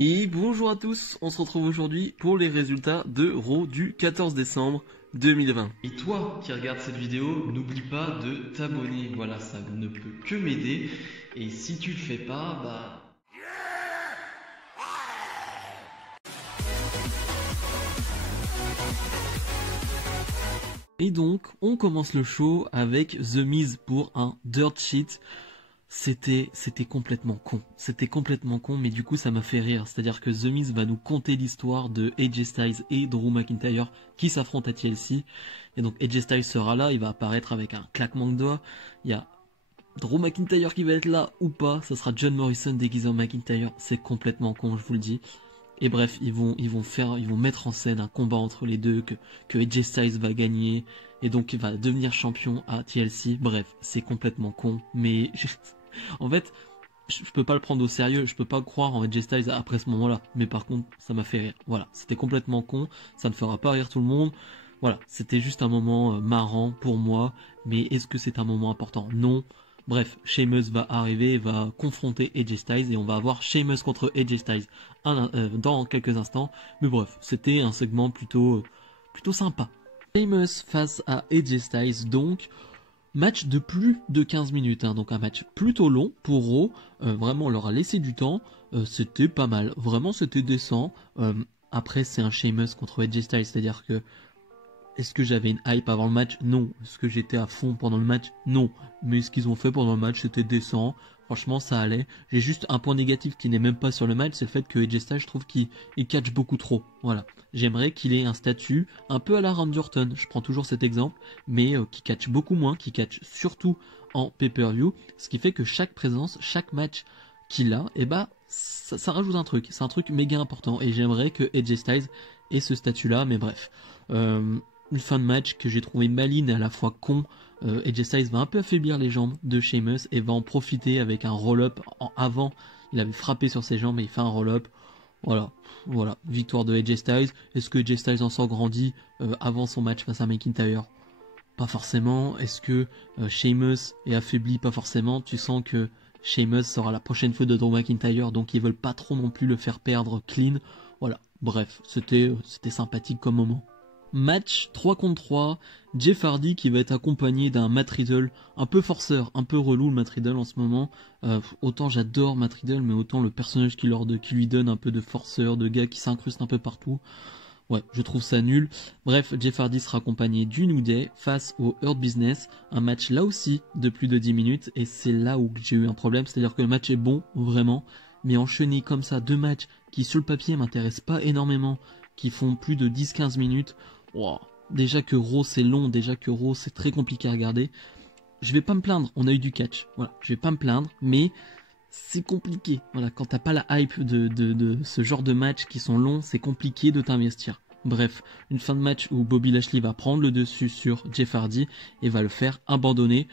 Et bonjour à tous, on se retrouve aujourd'hui pour les résultats de Raw du 14 décembre 2020. Et toi qui regardes cette vidéo, n'oublie pas de t'abonner, voilà, ça ne peut que m'aider. Et si tu le fais pas, Et donc, on commence le show avec The Miz pour un dirt sheet. C'était complètement con. C'était complètement con, mais du coup, ça m'a fait rire. C'est-à-dire que The Miz va nous conter l'histoire de AJ Styles et Drew McIntyre qui s'affrontent à TLC. Et donc, AJ Styles sera là, il va apparaître avec un claquement de doigts. Il y a Drew McIntyre qui va être là ou pas. Ça sera John Morrison déguisé en McIntyre. C'est complètement con, je vous le dis. Et bref, ils vont mettre en scène un combat entre les deux, que AJ Styles va gagner, et donc il va devenir champion à TLC. Bref, c'est complètement con, mais en fait, je peux pas le prendre au sérieux, je peux pas croire en AJ Styles après ce moment-là, mais par contre, ça m'a fait rire. Voilà, c'était complètement con, ça ne fera pas rire tout le monde. Voilà, c'était juste un moment marrant pour moi, mais est-ce que c'est un moment important? Non. Bref, Sheamus va arriver, va confronter AJ Styles et on va avoir Sheamus contre AJ Styles dans quelques instants. Mais bref, c'était un segment plutôt sympa. Sheamus face à AJ Styles, donc match de plus de 15 minutes, donc un match plutôt long pour Raw. Vraiment, on leur a laissé du temps. C'était pas mal, vraiment c'était décent. Après, c'est un Sheamus contre AJ Styles, c'est-à-dire que est-ce que j'avais une hype avant le match? Non. Est-ce que j'étais à fond pendant le match? Non. Mais ce qu'ils ont fait pendant le match, c'était décent. Franchement, ça allait. J'ai juste un point négatif qui n'est même pas sur le match, c'est le fait que AJ Styles, je trouve qu'il catch beaucoup trop. Voilà. J'aimerais qu'il ait un statut un peu à la Randy Orton. Je prends toujours cet exemple, mais qui catch beaucoup moins, qui catch surtout en pay-per-view. Ce qui fait que chaque présence, chaque match qu'il a, ça rajoute un truc. C'est un truc méga important. Et j'aimerais que AJ Styles ait ce statut-là, mais bref. Une fin de match que j'ai trouvé maligne et à la fois con. AJ Styles va un peu affaiblir les jambes de Sheamus et va en profiter avec un roll-up avant. Il avait frappé sur ses jambes et il fait un roll-up. Voilà, victoire de AJ Styles. Est-ce que AJ Styles en sort grandi avant son match face à McIntyre? Pas forcément. Est-ce que Sheamus est affaibli? Pas forcément. Tu sens que Sheamus sera la prochaine fois de Drew McIntyre, donc ils veulent pas trop non plus le faire perdre clean. Voilà, bref, c'était sympathique comme moment. Match 3 contre 3, Jeff Hardy qui va être accompagné d'un Matt Riddle, un peu forceur, un peu relou le Matt Riddle en ce moment. Autant j'adore Matt Riddle, mais autant le personnage qui lui donne un peu de forceur, de gars qui s'incruste un peu partout. Ouais, je trouve ça nul. Bref, Jeff Hardy sera accompagné du New Day face au Hurt Business. Un match là aussi de plus de 10 minutes, et c'est là où j'ai eu un problème, c'est-à-dire que le match est bon, vraiment, mais enchaîner comme ça deux matchs qui sur le papier m'intéressent pas énormément, qui font plus de 10-15 minutes. Wow. Déjà que Raw c'est long, déjà que Raw c'est très compliqué à regarder. Je vais pas me plaindre, on a eu du catch. Voilà, je vais pas me plaindre, mais c'est compliqué. Voilà, quand t'as pas la hype de ce genre de matchs qui sont longs, c'est compliqué de t'investir. Bref, une fin de match où Bobby Lashley va prendre le dessus sur Jeff Hardy et va le faire abandonner.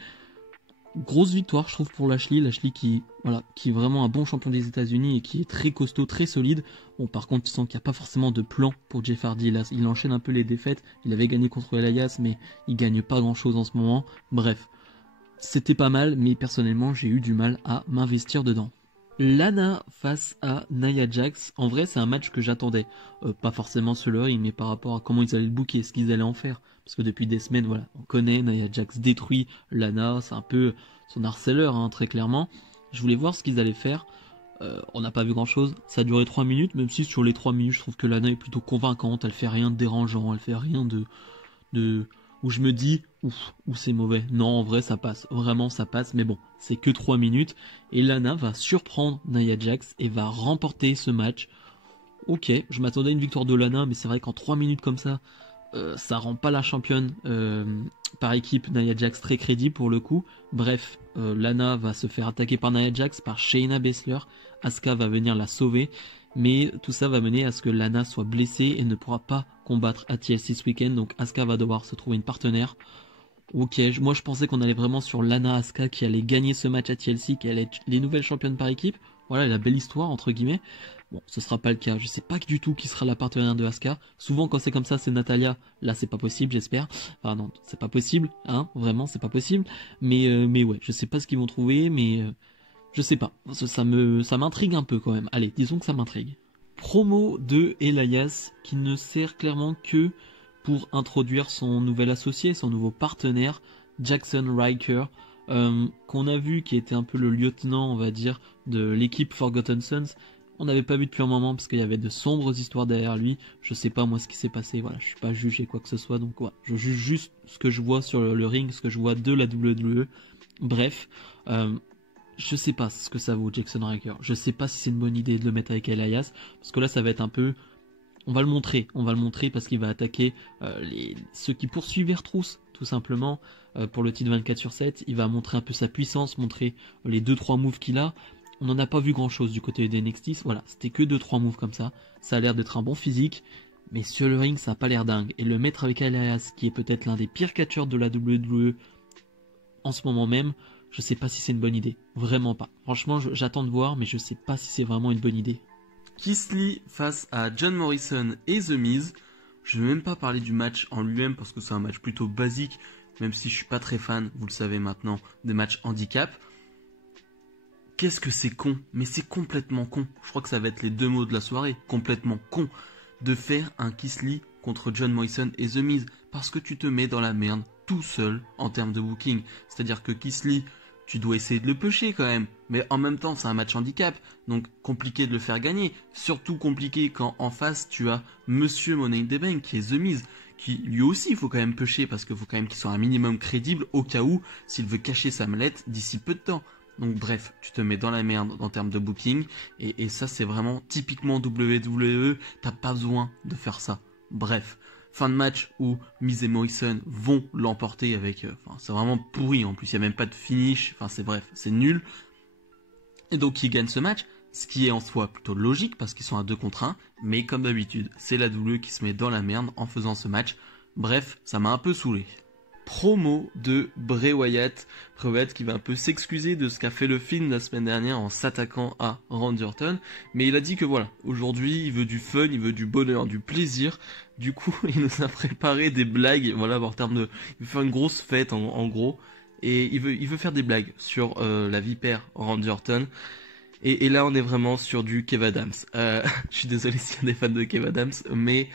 Grosse victoire, je trouve, pour Lashley qui est vraiment un bon champion des États-Unis et qui est très costaud, très solide. Bon, par contre, tu sens qu'il n'y a pas forcément de plan pour Jeff Hardy. Là, il enchaîne un peu les défaites. Il avait gagné contre Elias, mais il gagne pas grand-chose en ce moment. Bref, c'était pas mal, mais personnellement, j'ai eu du mal à m'investir dedans. Lana face à Nia Jax. En vrai, c'est un match que j'attendais. Pas forcément celui-là, mais par rapport à comment ils allaient le booker, ce qu'ils allaient en faire. Parce que depuis des semaines, voilà, on connaît, Nia Jax détruit Lana, c'est un peu son harceleur, très clairement. Je voulais voir ce qu'ils allaient faire. On n'a pas vu grand chose. Ça a duré 3 minutes, même si sur les 3 minutes, je trouve que Lana est plutôt convaincante. Elle fait rien de dérangeant, elle fait rien de où je me dis ou c'est mauvais. Non, en vrai ça passe, vraiment ça passe, mais bon, c'est que 3 minutes et Lana va surprendre Nia Jax et va remporter ce match. Ok, je m'attendais à une victoire de Lana, mais c'est vrai qu'en 3 minutes comme ça rend pas la championne par équipe Nia Jax très crédible pour le coup. Bref, Lana va se faire attaquer par Nia Jax, par Shayna Baszler. Asuka va venir la sauver, mais tout ça va mener à ce que Lana soit blessée et ne pourra pas combattre à TLC ce week-end, donc Asuka va devoir se trouver une partenaire. Ok, moi je pensais qu'on allait vraiment sur Lana Asuka qui allait gagner ce match à TLC, qui allait être les nouvelles championnes par équipe. Voilà la belle histoire entre guillemets. Bon, ce sera pas le cas. Je sais pas du tout qui sera la partenaire de Asuka. Souvent quand c'est comme ça, c'est Natalya. Là, c'est pas possible, j'espère. Enfin non, c'est pas possible, vraiment, c'est pas possible. Mais ouais, je sais pas ce qu'ils vont trouver, mais je sais pas. Ça m'intrigue un peu quand même. Allez, disons que ça m'intrigue. Promo de Elias qui ne sert clairement que pour introduire son nouvel associé, son nouveau partenaire, Jackson Riker, qu'on a vu qui était un peu le lieutenant, on va dire, de l'équipe Forgotten Sons. On n'avait pas vu depuis un moment parce qu'il y avait de sombres histoires derrière lui. Je sais pas moi ce qui s'est passé, voilà, je suis pas jugé quoi que ce soit, donc voilà, je juge juste ce que je vois sur le ring, ce que je vois de la WWE. Bref, je sais pas ce que ça vaut Jackson Riker. Je sais pas si c'est une bonne idée de le mettre avec Elias, parce que là ça va être un peu... On va le montrer parce qu'il va attaquer ceux qui poursuivent Virtus, tout simplement, pour le titre 24/7. Il va montrer un peu sa puissance, montrer les 2-3 moves qu'il a. On n'en a pas vu grand chose du côté des NXT, voilà, c'était que 2-3 moves comme ça. Ça a l'air d'être un bon physique, mais sur le ring ça n'a pas l'air dingue. Et le mettre avec Elias, qui est peut-être l'un des pires catcheurs de la WWE en ce moment même, je sais pas si c'est une bonne idée. Vraiment pas. Franchement, j'attends de voir, mais je sais pas si c'est vraiment une bonne idée. Keith Lee face à John Morrison et The Miz. Je ne vais même pas parler du match en lui-même parce que c'est un match plutôt basique, même si je suis pas très fan, vous le savez maintenant, des matchs handicap. Qu'est-ce que c'est con, mais c'est complètement con. Je crois que ça va être les 2 mots de la soirée, complètement con, de faire un Keith Lee contre John Morrison et The Miz, parce que tu te mets dans la merde tout seul en termes de booking. C'est-à-dire que Keith Lee, tu dois essayer de le pusher quand même, mais en même temps c'est un match handicap, donc compliqué de le faire gagner, surtout compliqué quand en face tu as Monsieur Money in the Bank qui est The Miz, qui lui aussi il faut quand même pusher parce qu'il faut quand même qu'il soit un minimum crédible au cas où s'il veut cacher sa mallette d'ici peu de temps. Donc bref, tu te mets dans la merde en termes de booking, et ça c'est vraiment typiquement WWE, t'as pas besoin de faire ça. Bref. Fin de match où Miz et Morrison vont l'emporter avec... c'est vraiment pourri en plus, il n'y a même pas de finish, c'est bref, c'est nul. Et donc ils gagnent ce match, ce qui est en soi plutôt logique parce qu'ils sont à 2 contre 1, mais comme d'habitude, c'est la WWE qui se met dans la merde en faisant ce match. Bref, ça m'a un peu saoulé. Promo de Bray Wyatt. Bray Wyatt qui va un peu s'excuser de ce qu'a fait le Fiend la semaine dernière en s'attaquant à Randy Orton. Mais il a dit que voilà, aujourd'hui il veut du fun, il veut du bonheur, du plaisir. Du coup, il nous a préparé des blagues, voilà, en termes de... Il veut faire une grosse fête en gros. Et il veut faire des blagues sur la vipère Randy Orton. Et là, on est vraiment sur du Kev Adams. Je suis désolé s'il y a des fans de Kev Adams, mais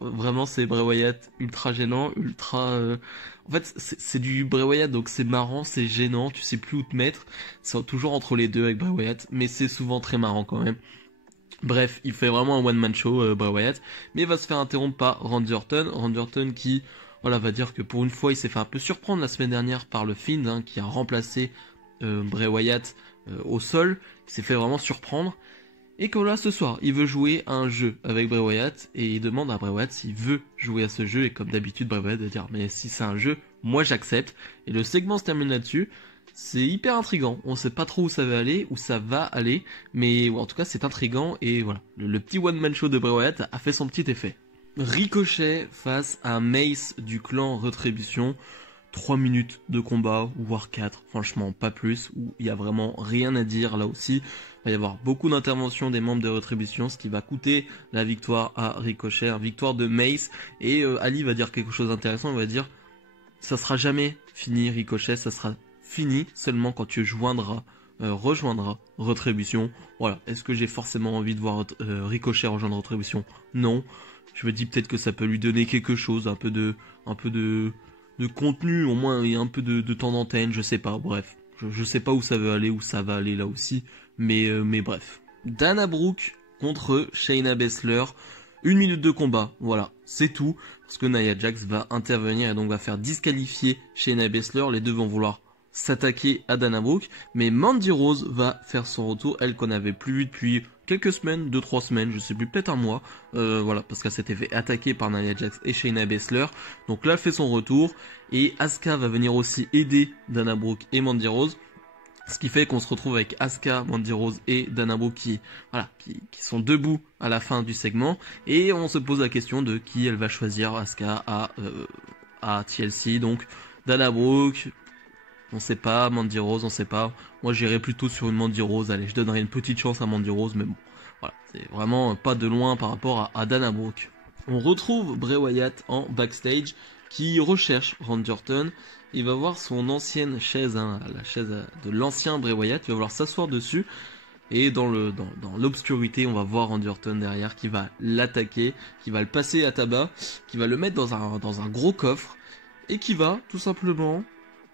vraiment, c'est Bray Wyatt ultra gênant, ultra... En fait, c'est du Bray Wyatt, donc c'est marrant, c'est gênant, tu sais plus où te mettre. C'est toujours entre les deux avec Bray Wyatt, mais c'est souvent très marrant quand même. Bref, il fait vraiment un one-man show, Bray Wyatt, mais il va se faire interrompre par Randy Orton. Randy Orton qui, voilà, va dire que pour une fois, il s'est fait un peu surprendre la semaine dernière par le Fiend, qui a remplacé Bray Wyatt au sol. Il s'est fait vraiment surprendre. Et que là, ce soir, il veut jouer à un jeu avec Bray Wyatt, et il demande à Bray Wyatt s'il veut jouer à ce jeu, et comme d'habitude, Bray Wyatt va dire, mais si c'est un jeu, moi j'accepte. Et le segment se termine là-dessus. C'est hyper intriguant, on sait pas trop où ça va aller, mais en tout cas c'est intriguant, et voilà, le petit one-man show de Bray Wyatt a fait son petit effet. Ricochet face à Mace du clan Retribution. 3 minutes de combat, voire 4, franchement pas plus, où il y a vraiment rien à dire là aussi. Il va y avoir beaucoup d'interventions des membres de Retribution, ce qui va coûter la victoire à Ricochet, victoire de Mace, et Ali va dire quelque chose d'intéressant, il va dire ça sera jamais fini Ricochet, ça sera fini seulement quand tu rejoindras Retribution. Voilà, est-ce que j'ai forcément envie de voir Ricochet rejoindre Retribution? Non. Je me dis peut-être que ça peut lui donner quelque chose, un peu de contenu, au moins, et un peu de temps d'antenne, je sais pas, bref. Je sais pas où ça va aller là aussi, mais bref. Dana Brooke contre Shayna Baszler, 1 minute de combat, voilà, c'est tout, parce que Nia Jax va intervenir et donc va faire disqualifier Shayna Baszler, les deux vont vouloir s'attaquer à Dana Brooke, mais Mandy Rose va faire son retour, elle qu'on avait plus vue depuis quelques semaines, 2-3 semaines, je sais plus, peut-être un mois, voilà, parce qu'elle s'était fait attaquer par Nia Jax et Shayna Baszler, donc là elle fait son retour, et Asuka va venir aussi aider Dana Brooke et Mandy Rose, ce qui fait qu'on se retrouve avec Asuka, Mandy Rose et Dana Brooke qui sont debout à la fin du segment, et on se pose la question de qui elle va choisir, Asuka à TLC, donc Dana Brooke, on sait pas, Mandy Rose, on sait pas. Moi j'irais plutôt sur une Mandy Rose, allez, je donnerais une petite chance à Mandy Rose, mais bon, voilà, c'est vraiment pas de loin par rapport à Dana Brooke. On retrouve Bray Wyatt en backstage, qui recherche Randy Orton. Il va voir son ancienne chaise, la chaise de l'ancien Bray Wyatt, il va vouloir s'asseoir dessus. et dans l'obscurité, on va voir Randy Orton derrière qui va l'attaquer, qui va le passer à tabac, qui va le mettre dans un gros coffre, et qui va tout simplement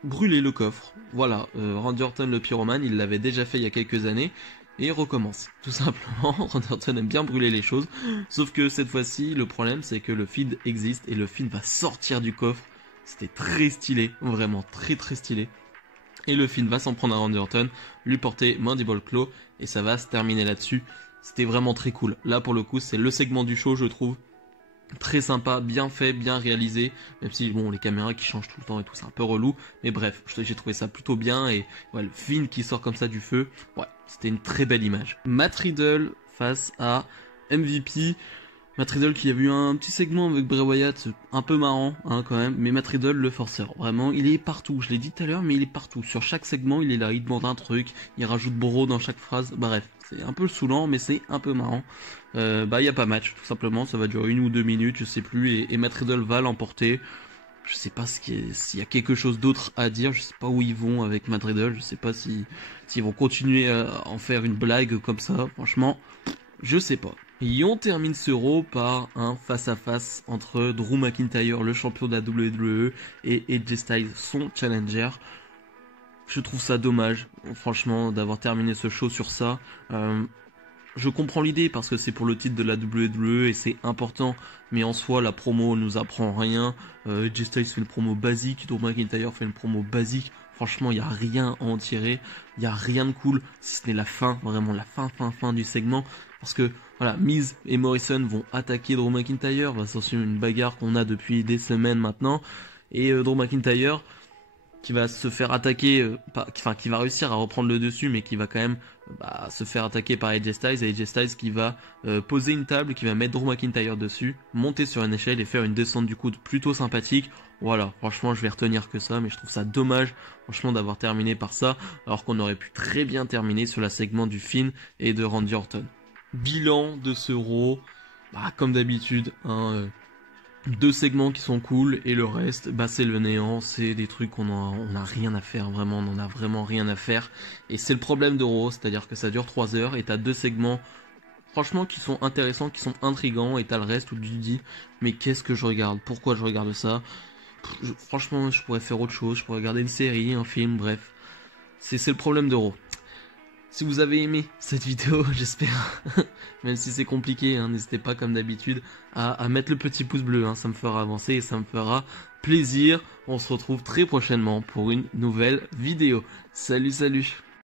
brûler le coffre. Voilà, Randy Orton le pyromane, il l'avait déjà fait il y a quelques années, et il recommence. Tout simplement, Randy Orton aime bien brûler les choses, sauf que cette fois-ci, le problème c'est que le feed existe, et le feed va sortir du coffre. C'était très stylé, vraiment très très stylé. Et le Finn va s'en prendre à Randy Orton, lui porter Mandible Claw, et ça va se terminer là-dessus. C'était vraiment très cool. Là pour le coup c'est le segment du show, je trouve. Très sympa, bien fait, bien réalisé. Même si bon, les caméras qui changent tout le temps et tout, c'est un peu relou. Mais bref, j'ai trouvé ça plutôt bien. Et ouais, le Finn qui sort comme ça du feu, ouais, c'était une très belle image. Matt Riddle face à MVP. Matt Riddle qui a eu un petit segment avec Bray Wyatt, un peu marrant hein, quand même, mais Matt Riddle le forceur, vraiment il est partout, je l'ai dit tout à l'heure mais il est partout, sur chaque segment il est là, il demande un truc, il rajoute bro dans chaque phrase, bref, c'est un peu saoulant mais c'est un peu marrant. Il y a pas match tout simplement, ça va durer 1 ou 2 minutes, je sais plus, et Matt Riddle va l'emporter. Je sais pas s'il y a quelque chose d'autre à dire, je sais pas où ils vont avec Matt Riddle, je sais pas s'ils vont continuer à en faire une blague comme ça, franchement, je sais pas. Et on termine ce Raw par un face-à-face entre Drew McIntyre, le champion de la WWE, et AJ Styles, son challenger. Je trouve ça dommage, franchement, d'avoir terminé ce show sur ça. Je comprends l'idée parce que c'est pour le titre de la WWE et c'est important, mais en soi, la promo nous apprend rien. AJ Styles fait une promo basique, Drew McIntyre fait une promo basique. Franchement, il n'y a rien à en tirer, il n'y a rien de cool, si ce n'est la fin, vraiment la fin du segment. Parce que, voilà, Miz et Morrison vont attaquer Drew McIntyre, va sortir une bagarre qu'on a depuis des semaines maintenant. Et Drew McIntyre, qui va se faire attaquer, qui va réussir à reprendre le dessus, mais qui va quand même se faire attaquer par AJ Styles, et AJ Styles qui va poser une table, qui va mettre Drew McIntyre dessus, monter sur une échelle et faire une descente du coude plutôt sympathique. Voilà, franchement je vais retenir que ça, mais je trouve ça dommage franchement d'avoir terminé par ça, alors qu'on aurait pu très bien terminer sur la segment du Finn et de Randy Orton. Bilan de ce Raw, comme d'habitude, hein, 2 segments qui sont cool et le reste, c'est le néant, c'est des trucs on a rien à faire, vraiment, on en a vraiment rien à faire. Et c'est le problème de Raw, c'est-à-dire que ça dure 3 heures et t'as 2 segments, franchement, qui sont intéressants, qui sont intrigants, et t'as le reste où tu te dis, mais qu'est-ce que je regarde, pourquoi je regarde ça? Franchement, je pourrais faire autre chose, je pourrais regarder une série, un film, bref. C'est le problème de Raw. Si vous avez aimé cette vidéo, j'espère, même si c'est compliqué, hein, n'hésitez pas comme d'habitude à mettre le petit pouce bleu, hein, ça me fera avancer et ça me fera plaisir. On se retrouve très prochainement pour une nouvelle vidéo. Salut, salut!